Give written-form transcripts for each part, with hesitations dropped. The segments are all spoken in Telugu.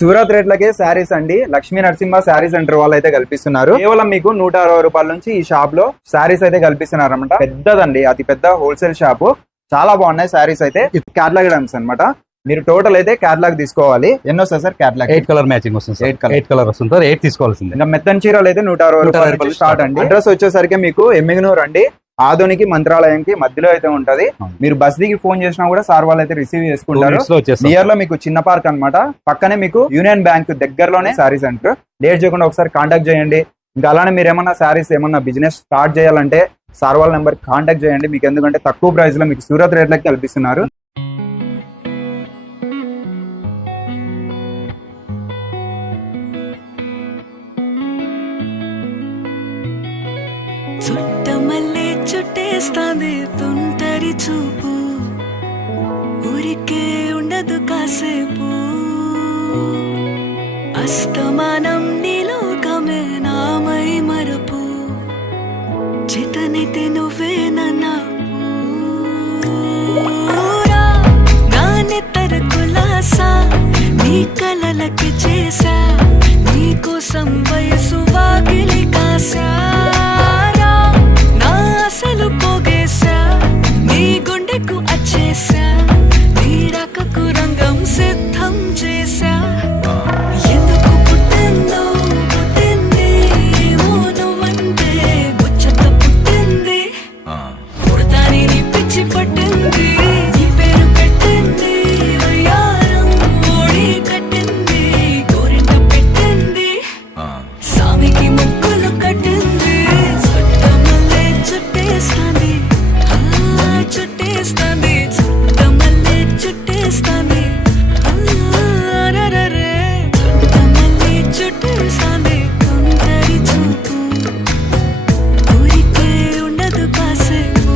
సూరత్ రేట్లకే శారీస్ అండి. లక్ష్మీ నరసింహ శారీ సెంటర్ వాళ్ళు అయితే కల్పిస్తున్నారు. కేవలం మీకు 160 రూపాయల నుంచి ఈ షాప్ లో శారీస్ అయితే కల్పిస్తున్నారు అనమాట. పెద్దదండి, అతి పెద్ద హోల్సేల్ షాప్. చాలా బాగున్నాయి శారీస్ అయితే. క్యాటలాగ్ ఐటమ్స్ అనమాట. మీరు టోటల్ అయితే క్యాటలాగ్ తీసుకోవాలి. ఎన్నో వస్తుంది సార్ క్యాటలాగ్? 8 కలర్ మ్యాచింగ్ వస్తుంది. 8 కలర్ వస్తుంది సార్. 8 తీసుకోవాల్సింది. ఇంకా మెత్తన్ చీరలు అయితే 160 రూపాయలు స్టార్ట్ అండి. అడ్రస్ వచ్చేసరికి మీకు ఎమ్మిగనూర్ అండి, ఆధునికి మంత్రాలయంకి మధ్యలో అయితే ఉంటది. మీరు బస్ దిగి ఫోన్ చేసినా కూడా సార్ వాళ్ళు అయితే రిసీవ్ చేసుకుంటారు. నియర్ లో మీకు చిన్న పార్క్ అన్నమాట. పక్కనే మీకు యూనియన్ బ్యాంక్ దగ్గరలోనే శారీ సెంటర్. లేట్ చేయకుండా ఒకసారి కాంటాక్ట్ చేయండి. ఇంకా అలానే మీరు ఏమన్నా శారీస్ ఏమన్నా బిజినెస్ స్టార్ట్ చేయాలంటే సార్ వాళ్ళ నెంబర్ కాంటాక్ట్ చేయండి. మీకు ఎందుకంటే తక్కువ ప్రైస్ లో మీకు సూరత్ రేట్లకి కల్పిస్తున్నారు. చుట్టమల్లే చుట్టేస్తాంది తుంటరి చూపు, ఊరికే ఉండదు కాసేపు. అస్తమానం నీలోకమే నామై మరపు, చేతనైతే నువ్వే నూరా నా నెత్తర కులాసా, నీ కలలకి చేసా, నీ కోసం వయసు వాకిలి కాసా. అసలు పోగేశా, నీ గుండెకు అచ్చేసా, నీ రకకు రంగం సిద్ధం చేశా. ఎందుకు పుట్టిందో పుట్టింది, ఏమో నువ్వంటే ముచ్చట పుట్టింది. పుడతాని నీ పిచ్చి పట్టింది, నీ పేరు పెట్టింది వయ్యారం, ఓడి కట్టింది, గోరింట పెట్టింది, సామికి ముక్కులు కట్టింది. చుట్టేస్తాంది చుట్టేస్తాంది చుట్టమల్లే చుట్టేస్తాంది, చుట్టమల్లే చుట్టేస్తాంది తుంటరి చూపు, ఊరికే ఉండదు కాసేపు.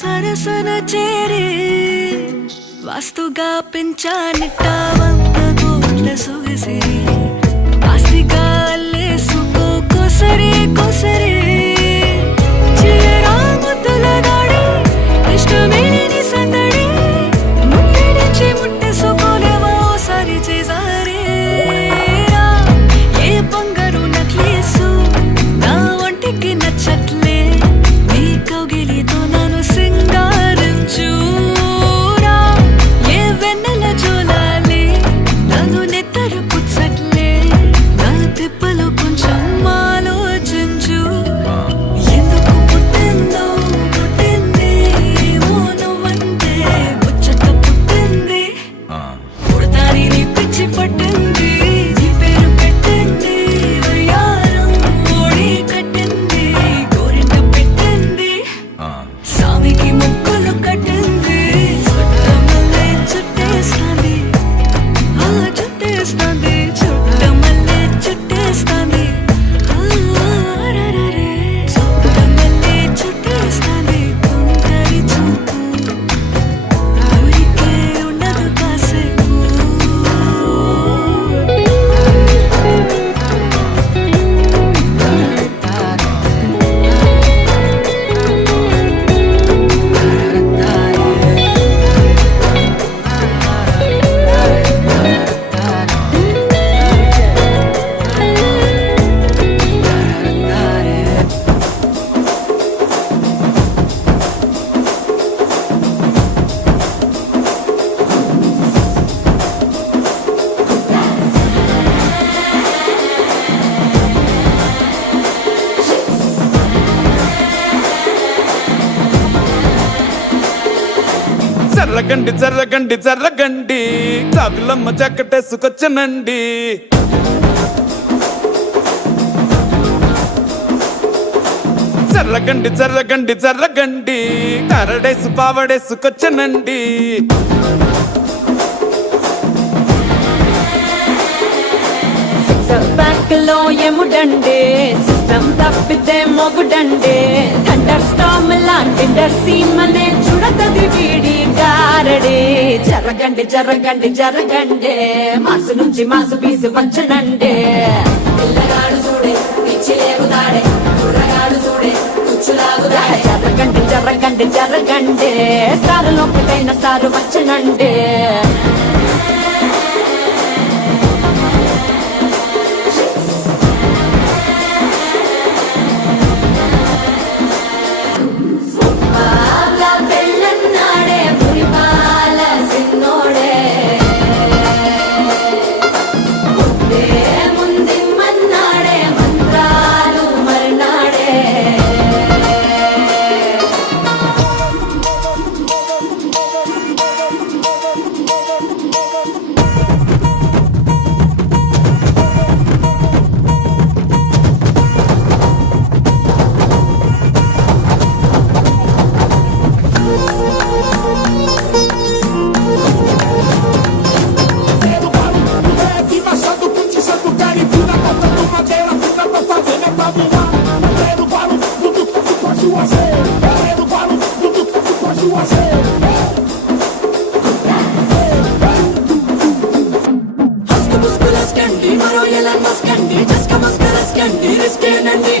సరసన చేరి వాస్తుగా పెంచానిట్ట 100 కోట్ల సొగసిరి, ఆస్తిగా అల్లేసుకో కొసరి కొసరి. చిరాముతుల దాడి ఇష్టమేని సందడి, ముట్టడించి ముట్టేసుకోలేవా ఓసారి చేసారే. ఏ బంగారు నక్లీసు నా ఒంటికి నచ్చట్లే, నీ కౌగిలితో నన్ను సింగారించురా. ఏ వెన్నెల జోలాలి నన్ను నెత్తర పుచ్చట్లే, నా తిప్పలు కొంచెం ఆలోచించు. ఎందుకు పుట్టిందో పుట్టింది, ఏమో నువ్వంటే ముచ్చట పుట్టింది. పుడతాని నీ పిచ్చి పట్టింది, నీ పేరు పెట్టింది వయ్యారం, ఓడి కట్టింది, గోరింట పెట్టింది, సామికి ముక్కులు కట్టింది. చుట్టమల్లే చుట్టేస్తాంది చుట్టేస్తాంది చుట్టమల్లే చుట్టేస్తాంది, చుట్టమల్లే చుట్టేస్తాంది తుంటరి చూపు, ఊరికే ఉండదు కాసేపు. జర్రగండి జర్రగండి జర్రగండి, చాకులమ్మ చక్కటేసుకొచ్చనండి. జర్రగండి జర్రగండి జర్రగండి, కరడేసు పావడేసుకొచ్చనండి. ఎముడండే సిస్టమ్ తప్పితే మొగుడండే థండర్ స్టామ్ లాంటి సీమనే చూడతది వీడి గారడే జరగండి జరగండి జరగండే మాసు నుంచి మాసు పీసు వచ్చనండే పిల్లగాడు చూడే పిచ్చి లేగుతాడే కుర్రగాడు చూడే కుచ్చులాగుతాడే జరగండి జరగండి జరగండే స్టారులో ఒకటైన స్టారు వచ్చనండే మరో ఎలా మస్కండి జస్క మస్కరస్కండి రిస్కేనండి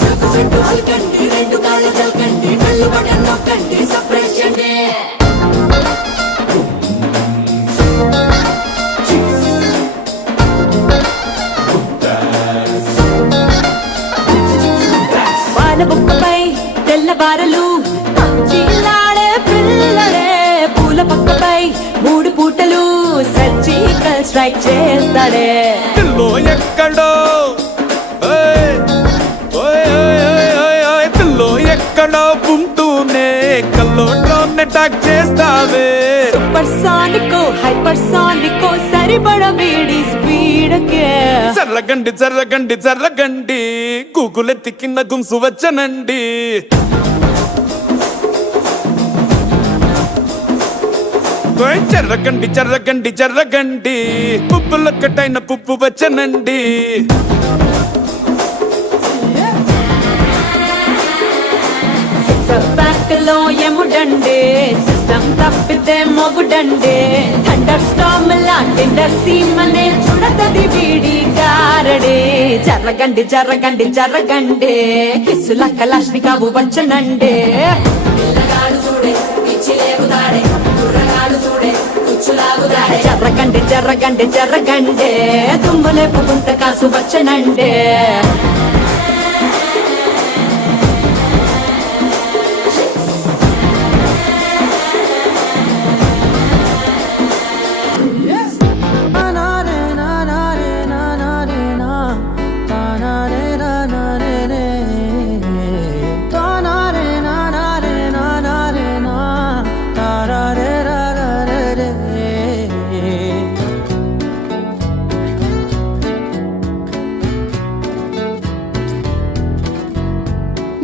సక్కు చెట్టు హల్కండి రెండు కాళ్ళ జల్కండి కళ్ళు బటన్ నొక్కండి సప్రెస్ చేయండి వాన బుక్కపై తెల్లవారలు చీలాడే పిల్లడే పూల పక్కపై మూడు పూటలు సర్జికల్ స్ట్రైక్ చేస్తాడే పిల్లో ఎక్కడో ఓయ్, ఓయ్, ఓయ్, ఓయ్, ఓయ్, ఓయ్, పిల్లో ఎక్కడో ఉంటూనే కల్లో డ్రోన్ అటాక్ చేస్తావే సూపర్ సానికో హైపర్ సానికో సరిపడ వీడి స్పీడ్కే జర్రగండి జర్రగండి జర్రగండి గూగుల్ ఎత్తి కింద గుంసు వచ్చనండి ఓయ్, జర్రగండి జర్రగండి జర్రగండి పుప్పులొక్కటైన పుప్పు వచ్చనండి బ్యాక్ లో ఎముడండే సిస్టమ్ తప్పితే మొగుడండే థండర్ స్టామ్ లాంటి సీమనే చూడతది వీడి గారడే జరగండి జరగండి జరగండే కిస్సుల కలాష్నికావు వచ్చనండే పిల్లగాడు చూడే పిచ్చి లేగుతాడే కుర్రగాడు చూడే కుచ్చులాగుతాడే జరగండి జరగండి జరగండే దుమ్ములేపు గుంట కాసు వచ్చనండే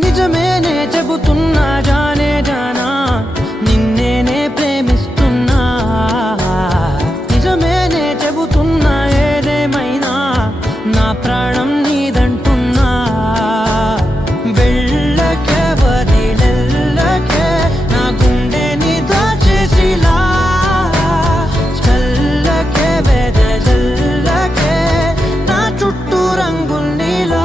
నిజమేనే చెబుతున్నా జానే జానా నిన్నేనే ప్రేమిస్తున్నా నిజమేనే చెబుతున్నా ఏదేమైనా నా ప్రాణం నీదంటున్నా వెళ్ళకే వదిలెల్లకే నా గుండెని దాచేసిలా చల్లకే వెదజల్లకే నా చుట్టూ రంగుల్నిలా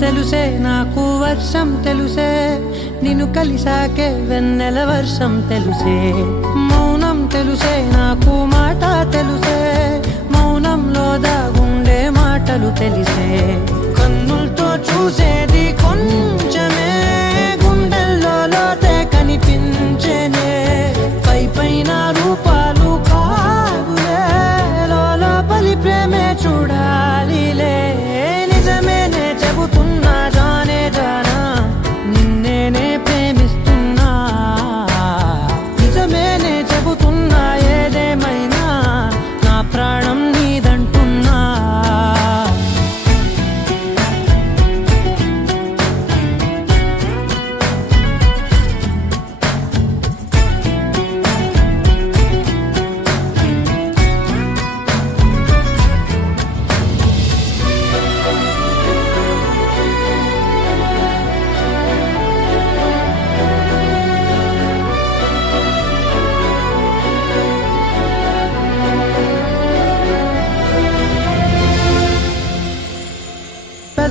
తెలుసే నాకు వర్షం తెలుసే నిన్ను కలిసాకే వెన్నెల వర్షం తెలుసే మౌనం తెలుసే నాకు మాట తెలుసే మౌనంలో దాగుండే మాటలు తెలిసే కన్నులతో చూసేది కొంచెమే గుండెల్లో లోతే కనిపించేనే పై పైన రూపాలు కాదులే లోపలి ప్రేమే చూడాలిలే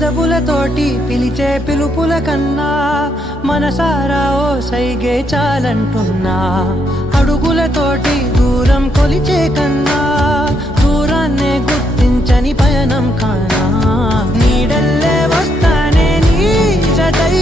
పెదవులతోటి పిలిచే పిలుపుల కన్నా మనసారా ఓ సైగే చాలంటున్నా అడుగులతోటి దూరం కొలిచే కన్నా దూరాన్నే గుర్తించని పయనం కానా నీడల్లే వస్తానే నీ జతై